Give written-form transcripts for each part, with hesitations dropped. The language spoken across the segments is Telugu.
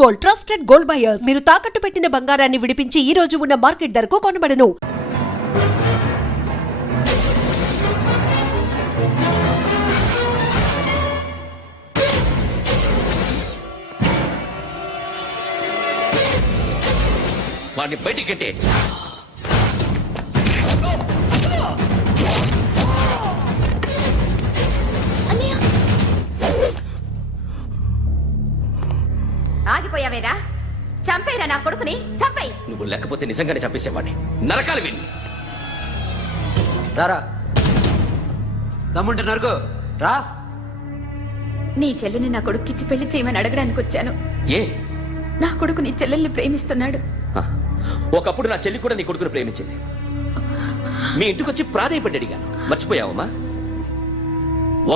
Gold, trusted gold buyers. మీరు తాకట్టు పెట్టిన బంగారాన్ని విడిపించి ఈ రోజు ఉన్న మార్కెట్ ధరకు కొనబడను. వాడిని బయటికి గెట్టే. ఆగిపోయావేరా? చంపేరా నా కొడుకుని, చంపేయ్. నువ్వు లేకపోతే నిజంగానే చంపేసేవాడిని. నరకాలి విని రారా, దమ్ముంటే నరుకు రా. నీ చెల్లిని నా కొడుక్కిచ్చి పెళ్లి చేయమని అడగడానికి వచ్చాను. ఏ? నా కొడుకు నీ చెల్లెల్ని ప్రేమిస్తున్నాడు. ఒకప్పుడు నా చెల్లి కూడా నీ కొడుకును ప్రేమించింది. మీ ఇంటికి వచ్చి ప్రాధాయపడి అడిగాను. మర్చిపోయావమ్మా?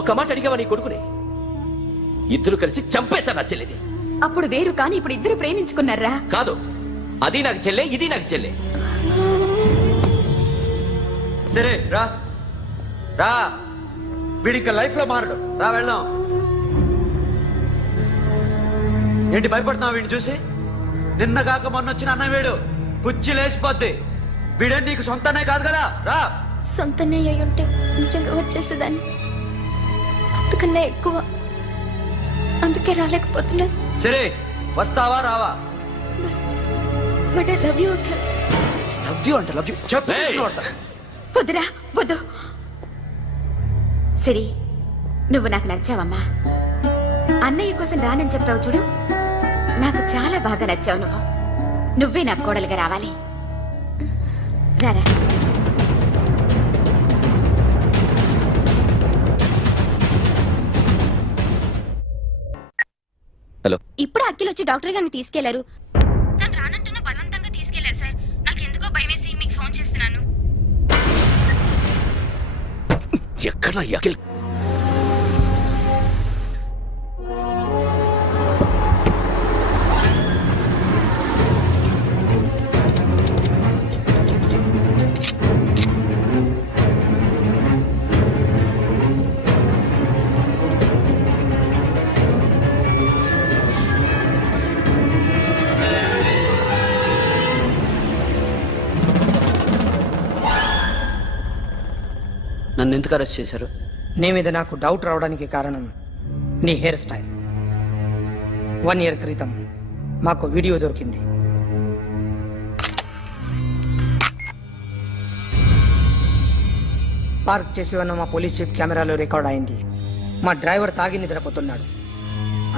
ఒక మాట అడిగావా నీ కొడుకుని? ఇద్దరు కలిసి చంపేశారు నా చెల్లిని. అప్పుడు వేరు, కానీ ఇప్పుడు ఇద్దరు ప్రేమించుకున్నారా? కాదు, అది నాకు చెల్లె, ఇది నాకు చెల్లె. సరే రా రా, వీడి ఇంకా లైఫ్ లో మారడు. రా వెళ్దాం. ఏంటి భయపడుతున్నావు వీడిని చూసి? నిన్న కాక మొన్న వచ్చిన అన్న వీడు పుచ్చి లేచిపోద్ది. వీడే నీకు సొంతనే కాదు కదా. రా. సొంతనే అయి ఉంటే నిజంగా వచ్చేసేదాన్ని. అంతకన్నా ఎక్కువ, అందుకే రాలేకపోతున్నా. సరే, వస్తావా రావా? But I love you uncle. Love you అంటే లవ్ యూ చెప్పు. వద్దురా, వద్దు. సరే, నువ్వు నాకు నచ్చావమ్మా. అన్నయ్య కోసం రానని చెప్పావు చూడు, నాకు చాలా బాగా నచ్చావు. నువ్వే నా కోడలిగా రావాలి. రారా. హలో. ఇప్పుడు అఖిల్ వచ్చి డాక్టర్ గారిని తీసుకెళ్లారు. తను రానంటున్న బలవంతంగా తీసుకెళ్లారు సార్. నాకు ఎందుకో భయం వేసి మీకు ఫోన్ చేస్తున్నాను. ఎక్కడ అఖిల్? నన్ను ఎందుకు అరెస్ట్ చేశారు? నీ మీద నాకు డౌట్ రావడానికి కారణం నీ హెయిర్ స్టైల్. 1 year క్రితం మాకు వీడియో దొరికింది. పార్క్ చేసి ఉన్న మా పోలీస్ జీప్ కెమెరాలో రికార్డ్ అయింది. మా డ్రైవర్ తాగి నిద్రపోతున్నాడు.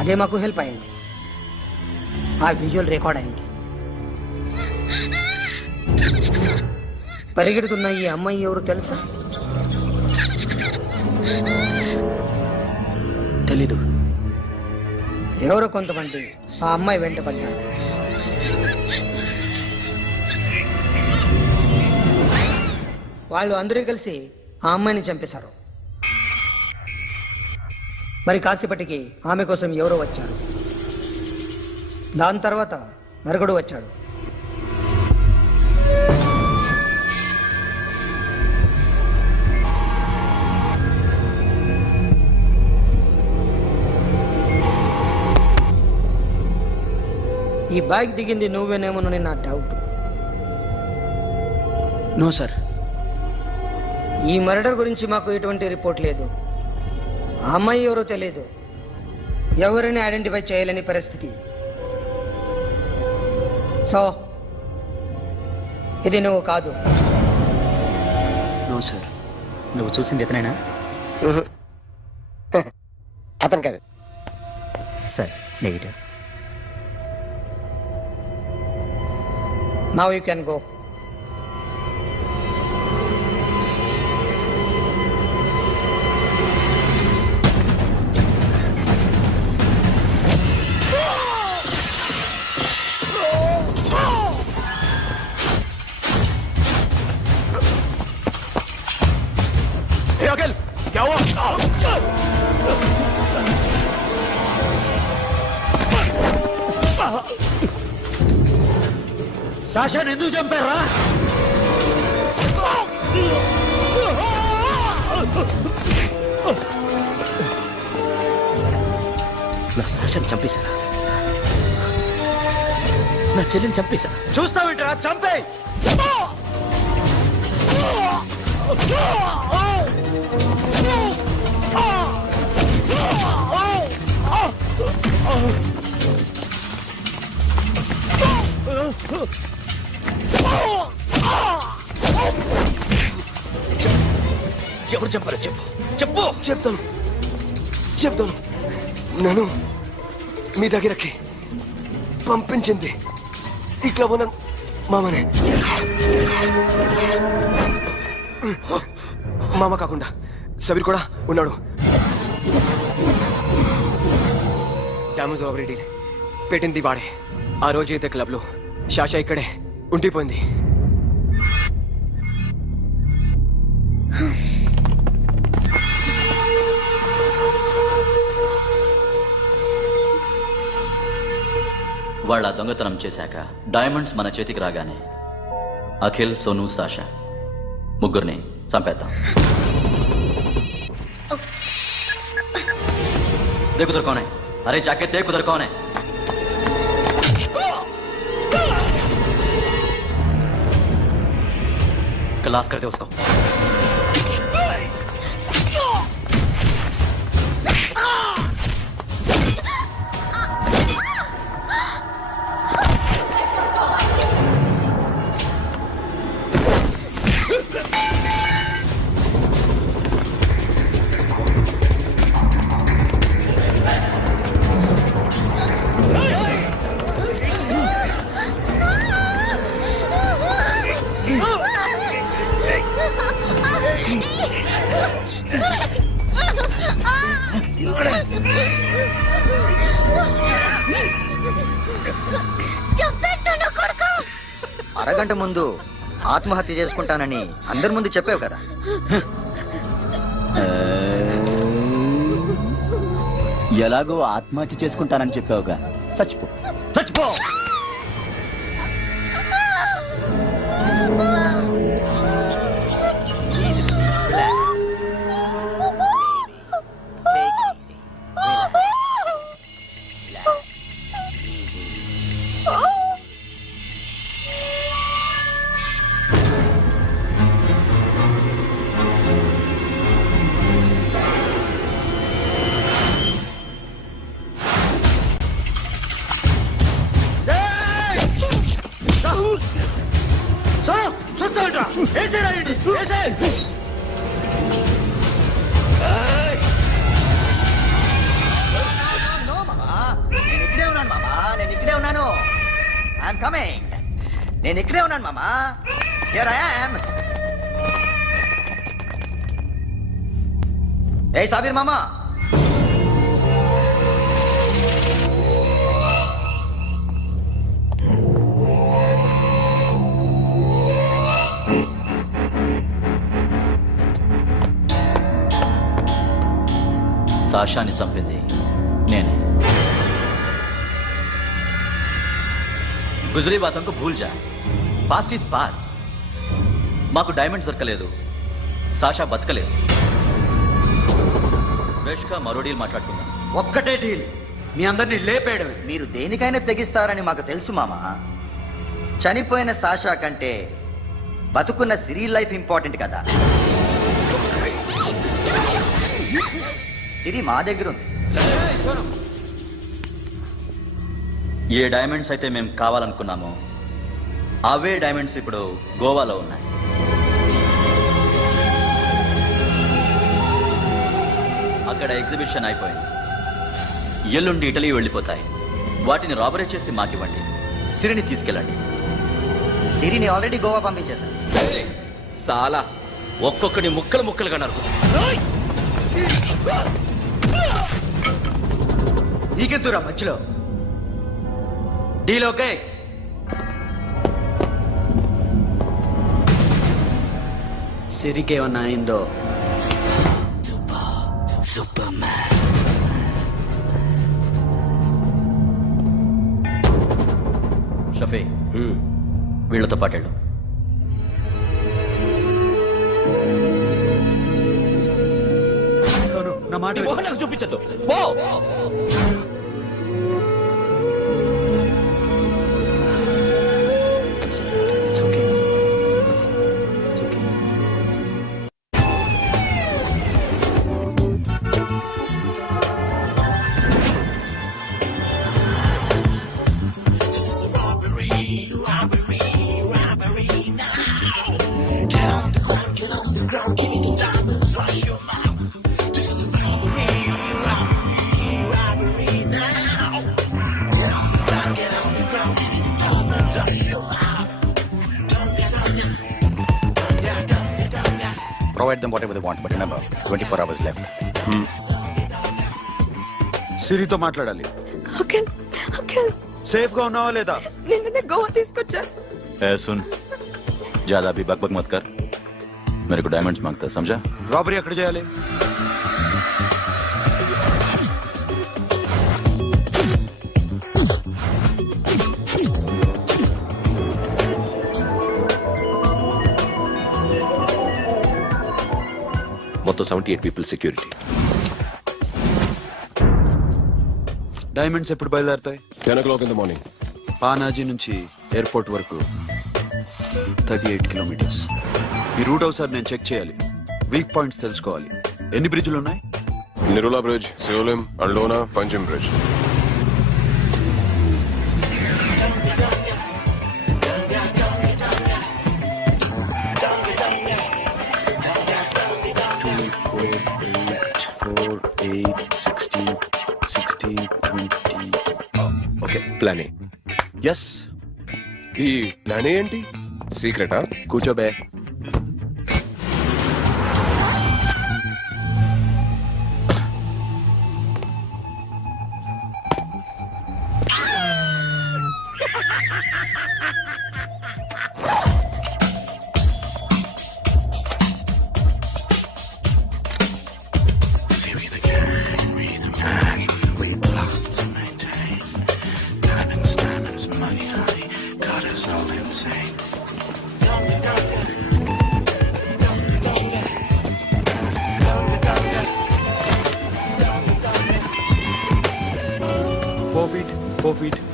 అదే మాకు హెల్ప్ అయింది. ఆ విజువల్ రికార్డ్ అయింది. పరిగెడుతున్న ఈ అమ్మాయి ఎవరు తెలుసా? తెలీదు. ఎవరో కొంతమంది ఆ అమ్మాయి వెంట పడ్డారు. వాళ్ళు అందరూ కలిసి ఆ అమ్మాయిని చంపేశారు. మరి కాసేపటికి ఆమె కోసం ఎవరో వచ్చారు. దాని తర్వాత మరొకడు వచ్చాడు. ఈ బ్యాగ్ దిగింది నువ్వేనేమోనని నా డౌట్. No sir. ఈ మర్డర్ గురించి మాకు ఎటువంటి రిపోర్ట్ లేదు. ఆ అమ్మాయి ఎవరో తెలియదు. ఎవరిని ఐడెంటిఫై చేయలేని పరిస్థితి. సో ఇది నువ్వు కాదు. No sir. నువ్వు చూసింది ఇతనేనా? అతను కాదు సార్. Negative. Now you can go. क्या हुआ? సాషాని ఎందుకు చంపారా? నా సాషాని చంపేశారా? నా చెల్లిని చంపేశా. చూస్తావేంట్రా? చంపే. ఎవరు చంపారో చెప్పు, చెప్పు. చెప్తాను నన్ను మీ దగ్గరకి పంపించింది ఇట్లా ఉన్న మామనే. మామ కాకుండా సబీర్ కూడా ఉన్నాడు. డ్యామేజ్ ఆపరేటింగ్ పెట్టింది వాడే. ఆ రోజు అయితే క్లబ్లో శాషా ఇక్కడే ఉండిపోయింది. వాళ్ళ దొంగతనం చేశాక డైమండ్స్ మన చేతికి రాగానే అఖిల్, సోను, సాషా ముగ్గురిని చంపేద్దాం. देख उधर कौन है? अरे जाके देख उधर कौन है? क्लास करते उसको. అరగంట ముందు ఆత్మహత్య చేసుకుంటానని అందరి ముందు చెప్పావు కదా. ఎలాగో ఆత్మహత్య చేసుకుంటానని చెప్పావుగా, చచ్చిపో. చూస్తావేంట్రా? ఏసేరా వీడిని, ఏసే. నేను ఇక్కడే ఉన్నాను మామా, నేను ఇక్కడే ఉన్నాను. I'm coming. నేను ఇక్కడే ఉన్నాను మామా. Here I am. ఏ సాబీర్ మామా, సాషాని చంపింది నేనే. గుజరీ బాతంకు భూల్ జా. Past is past. మాకు డైమండ్స్ దొరకలేదు, సాషా బతకలేదు. ఫ్రెష్గా మరో డీల్ మాట్లాడుకుందాం. ఒక్కటే డీల్, మీ అందరినీ లేపేయడమే. మీరు దేనికైనా తెగిస్తారని మాకు తెలుసు మామా. చనిపోయిన సాషా కంటే బతుకున్న సిరి లైఫ్ ఇంపార్టెంట్ కదా. సిరి మా దగ్గర ఉంది. ఏ డైమండ్స్ అయితే మేము కావాలనుకున్నామో అవే డైమండ్స్ ఇప్పుడు గోవాలో ఉన్నాయి. అక్కడ ఎగ్జిబిషన్ అయిపోయింది. ఎల్లుండి ఇటలీ వెళ్ళిపోతాయి. వాటిని రాబరీ చేసి మాకివ్వండి. సిరిని తీసుకెళ్ళండి. సిరిని ఆల్రెడీ గోవా పంపించేశాను. సాలా ఒక్కొక్కడి ముక్కలు ముక్కలుగా నరుకు. నీకెందురా మధ్యలో? Deal okay? సిరికేమన్నా అయిందో? షఫీ, వీళ్ళతో పాటేళ్ళు. నా మాట నీ మొహం నాకు చూపించద్దు, పో. Provide them whatever they want, but remember, 24 hours left. సిరితో మాట్లాడాలి. అంకిల్ అంకిల్ సేఫ్ గా ఉన్నావా లేదా? నిన్న గోవా తీసుకొచ్చా. ए सुन ज्यादा भी बकबक मत कर. मेरे को डायमंड्स मांगता है, समझा? రాబరీ ఎక్కడ చేయాలి? మొత్తం 78 పీపుల్ సెక్యూరిటీ. డైమండ్స్ ఎప్పుడు బయలుదేరుతాయి? 10 o'clock in the morning. Panaji నుంచి ఎయిర్పోర్ట్ వరకు 38 కిలోమీటర్స్. ఈ రూట్ ఒకసారి నేను చెక్ చేయాలి. వీక్ పాయింట్స్ తెలుసుకోవాలి. ఎన్ని బ్రిడ్జ్లు ఉన్నాయి? Nirula Bridge, Seolim, Aldona, Panjim Bridge. Okay, plan A. Yes. ఈ ప్లాన్ ఏంటి? సీక్రెటా? కూర్చోబే.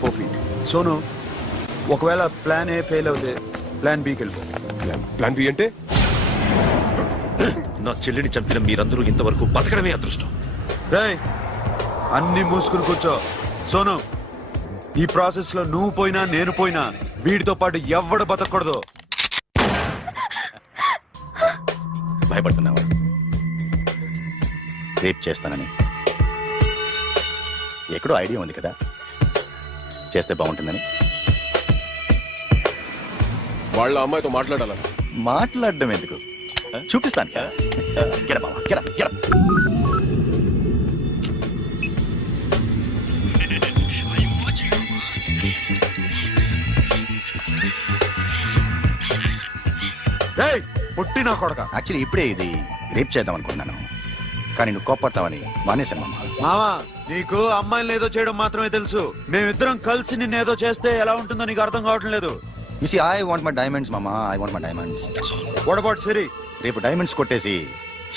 Four feet. సోను, ఒకవేళ ప్లాన్ ఏ ఫెయిల్ అవుతే ప్లాన్ బికి వెళ్ళిపో. ప్లాన్ బి అంటే? నా చెల్లిని చంపిన మీరందరూ ఇంతవరకు బతకడమే అదృష్టం. రేయ్, అన్ని మూసుకుని కూర్చో. సోను, ఈ ప్రాసెస్ లో నువ్వు పోయినా నేను పోయినా వీడితో పాటు ఎవ్వడు బతకూడదు. భయపడుతున్నావా? రేప్ చేస్తానని ఎక్కడో ఐడియా ఉంది కదా, చేస్తే బాగుంటుందని. వాళ్ళ అమ్మాయితో మాట్లాడాలని. మాట్లాడడం ఎందుకు, చూపిస్తాను. గెర బావా, గెర గెర. రేయ్, పుట్టి నా కొడక. యాక్చువల్లీ ఇప్పుడే ఇది రేప్ చేద్దాం అనుకున్నాను, కానీ నువ్వు కోప్పడతావని మానేశాను మామ. మావా, నీకు అమ్మాయిని ఏదో చేయడం మాత్రమే తెలుసు. మేమిద్దరం కలిసి నిన్ను ఏదో చేస్తే ఎలా ఉంటుందో నీకు అర్థం కావటం లేదు. You see, I want my diamonds, Mama. I want my diamonds. What about Siri? రేపు డైమండ్స్ కొట్టేసి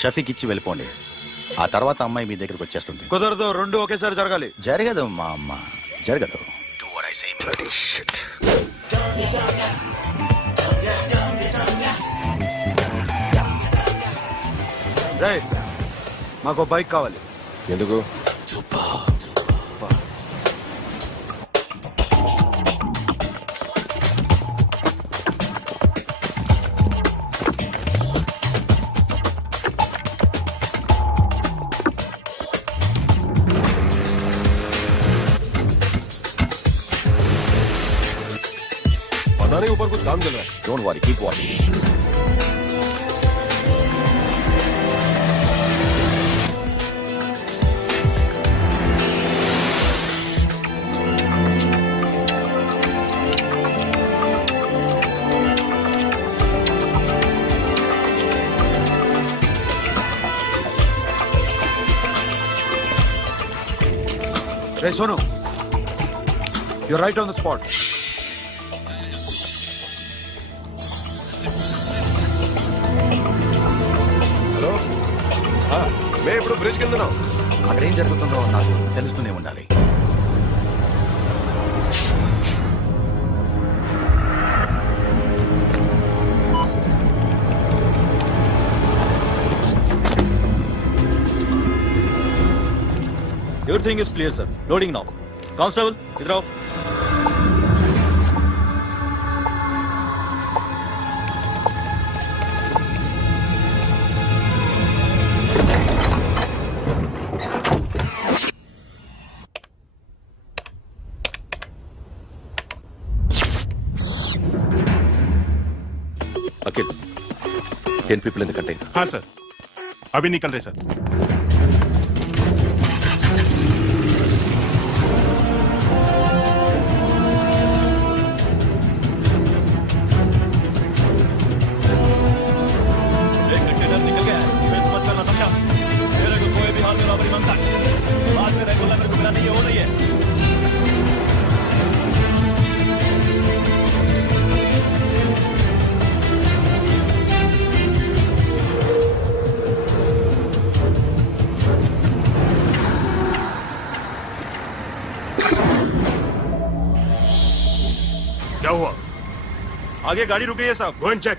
షఫీక్ ఇచ్చి వెళ్ళిపోండి. ఆ తర్వాత అమ్మాయి మీ దగ్గరకు వచ్చేస్తుంది. కుదరదు, రెండు ఒకేసారి జరగాలి. జరగదు మా అమ్మ, జరగదు. Do what I say, bloody shit. రేయ్, మాకు బైక్ కావాలి. ఎందుకు? पता नहीं ऊपर कुछ काम चल रहा है. Don't worry, keep watching. Hey, Sonu, you're right on the spot. Hello, మేము ఇప్పుడు బ్రిడ్జ్ కింద ఉన్నాం. అక్కడ ఏం జరుగుతుందో నాకు తెలుస్తూనే ఉండాలి. Everything is clear, sir. Loading now. Constable, idhar aao. Akhil 10 people in the container. हाँ सर, अभी निकल रहे सर। एक कंटेनर निकल गया है, मिस मत करना समझा? मेरे को कोई भी हाल में रॉबरी मांगता है, बाद में रेगुलर मेरे को मिला नहीं है, वो नहीं है। क्या हुआ? आगे गाड़ी रुक गई है साहब, go and check.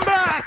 Come back!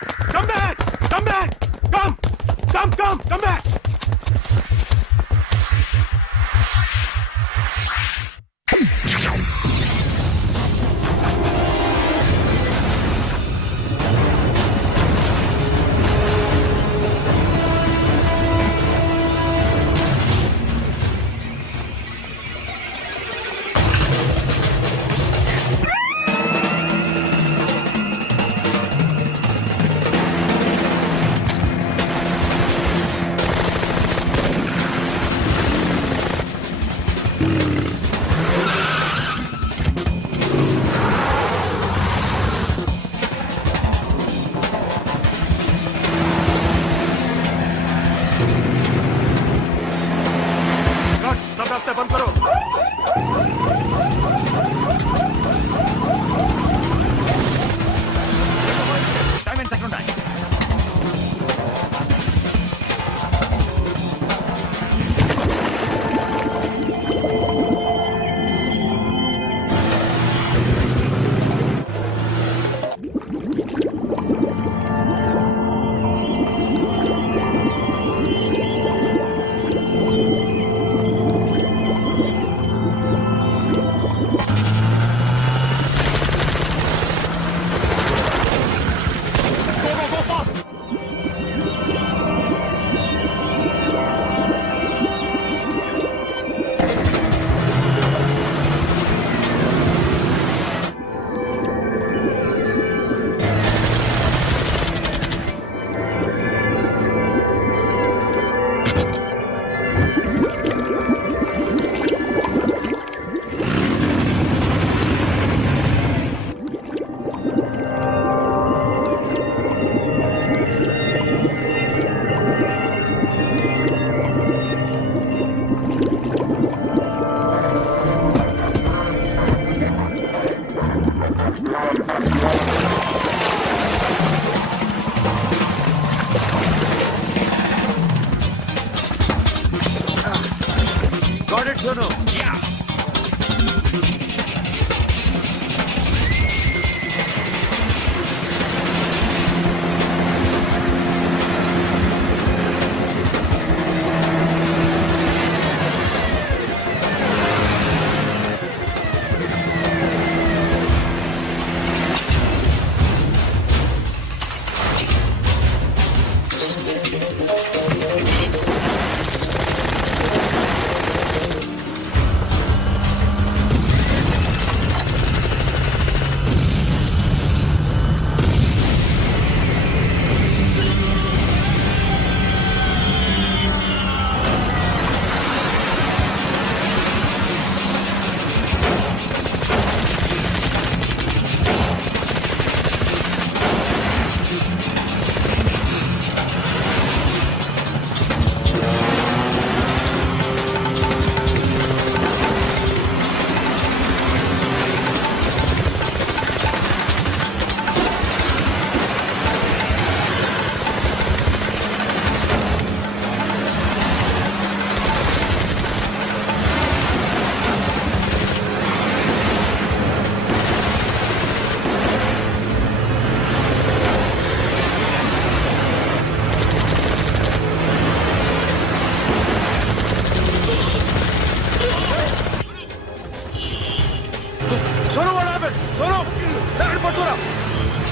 सब रास्ते बंद करो। Time and second time. Got it, Sonu. Yeah.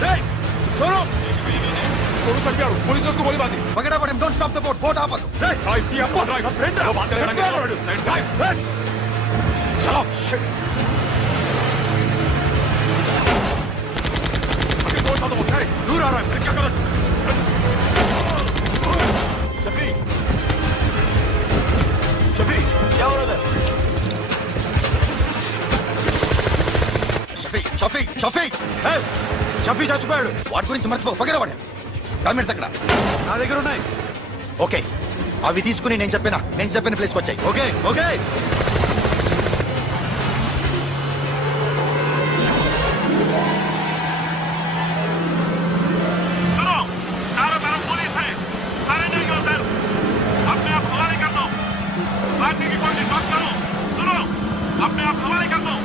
Sonu Sonu चंपियाड़ू पुलिस ने उसको गोली मार दी Forget about him. Don't stop the boat. Boat आपस. ड्राइव ये अपना ड्राइव फ्रेंड वो बात करेंगे ड्राइव चलो शिट अभी बहुत ज्यादा होता है दूर आ रहा है मैं क्या करूं शफी शफी क्या हो रहा है షఫీ షఫీ చచ్చిపోయాడు. వాటి గురించి మర్చిపో ఫగడ పడే డాక్యుమెంట్స్ అక్కడ నా దగ్గర ఉన్నాయి. ఓకే అవి తీసుకుని నేను చెప్పిన ప్లేస్కి వచ్చాయి. ఓకే ఓకే सुनो चारों तरफ पुलिस है सरेंडर करो सर अपने आप हवाले कर दो भागने की कोशिश मत करो सुनो अपने आप हवाले कर दो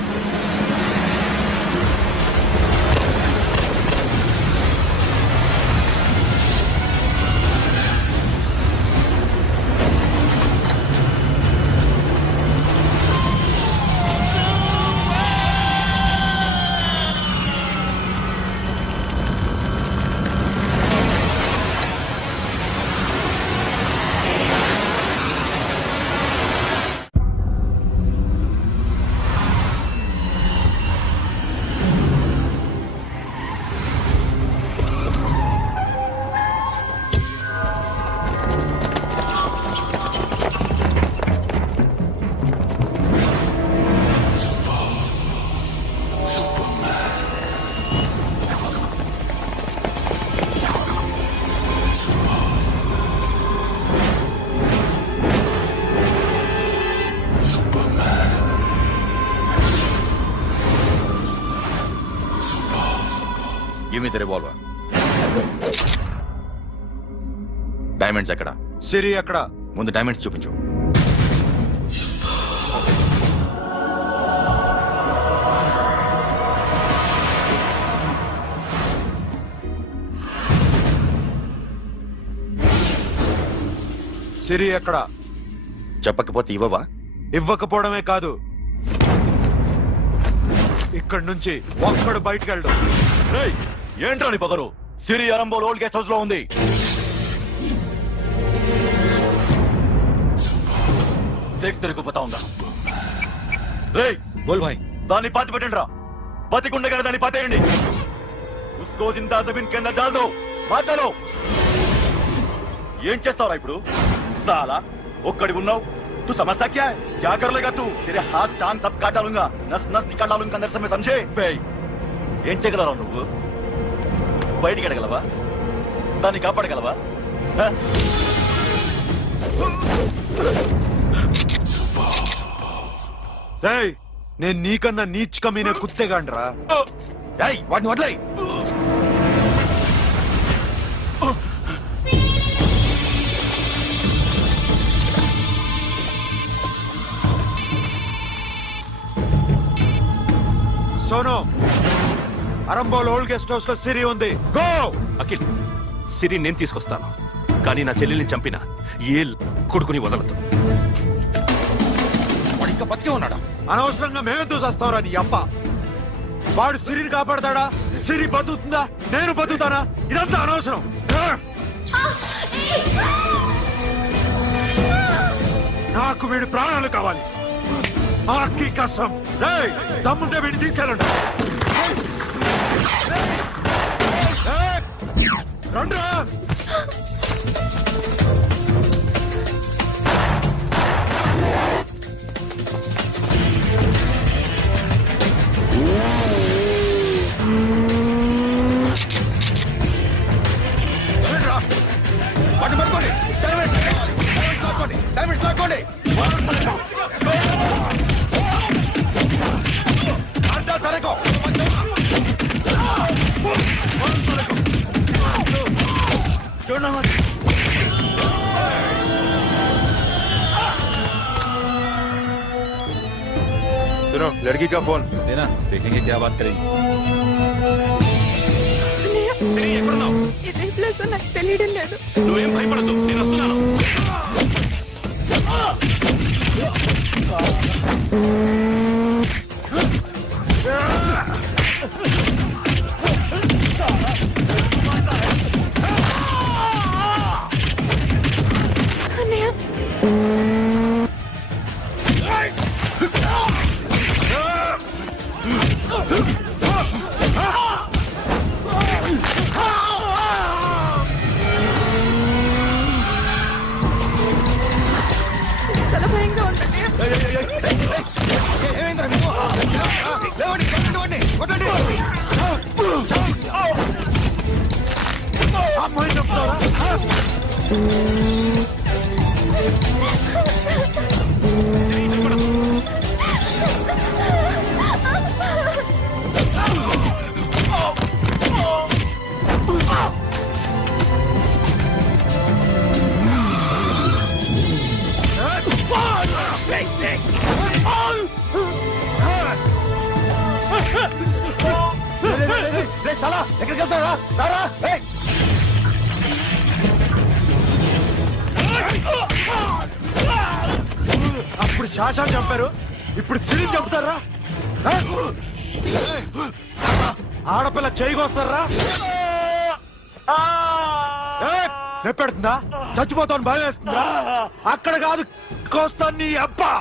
give me the revolver. Diamonds ఎక్కడ? సిరి ఎక్కడ? ముందు డైమండ్స్ చూపించు. సిరి ఎక్కడ? చెప్పకపోతే ఇవ్వవా? ఇవ్వకపోవడమే కాదు, ఇక్కడి నుంచి ఒక్కడు బయటకు వెళ్ళడు. రేయ్ ఏంట్రా నీ పొగరు సిరి అరంబోల్ ఓల్డ్ గెస్ట్ హౌస్ లో ఉంది దేక్ తెరకు బతాਉਂగా రేయ్ బోల్ భాయ్. దాన్ని పాతి పెట్టండి రా బతికుండగానే దాన్ని పాతేయండి ఉస్కో జిందా జమీన్ కింద డాల్ దో మాటలో ఏం చేస్తావురా ఇప్పుడు సాలా ఒక్కడి ఉన్నావు तू समझता क्या है क्या कर लेगा तू तेरे हाथ टांग सब काट डालूंगा नस नस निकाल डालूंगा अंदर से मैं समझे ఏం చేయగలరా నువ్వు బయటికి ఎడగలవా దాన్ని కాపాడగలవా నేను నీకన్నా నీచ్ కమీనే కుత్తేగాండ్రా. వాటిని వదిలేయ్. Sonu, Arambol old guest house లో సిరి ఉంది. గో. అఖిల్ సిరి నేను తీసుకొస్తాను కానీ నా చెల్లెల్ని చంపిన ఏ కొడుకుని వదలదు వాడు ఇంకా బతికే ఉన్నాడా? అనవసరంగా మేమెందుకు చేస్తావురా నీ అప్ప? వాడు సిరిని కాపాడతాడా? సిరి బతుకుతుందా? నేను బతుకుతానా? ఇదంతా అనవసరం. నాకు వీడి ప్రాణాలు కావాలి. ఆకి కసం. రేయ్ దమ్ముంటే వీడిని తీసుకెళ్ళండి. రండ్రా. వాటిని పట్టుకోండి. డైమండ్స్ లాక్కోండి. సరేకో सुनो लड़की का फोन देना देखेंगे क्या बात करेंगे సిరి ఎక్కడున్నావు ఇదే ప్లేస్ నాకు తెలియడం లేదు. నువ్వేం భయపడద్దు నేను వస్తున్నాను సాలా ఎక్కడికి వెళ్తారా రారా ఏయ్! అప్పుడు శాసనం చంపారు ఇప్పుడు చిరిని చంపుతారా ఆడపిల్ల చేయకొస్తారా నెప్పెడుతుందా చచ్చిపోతాను భయం వేస్తుందా అక్కడ కాదు కోస్తాను నీ అబ్బా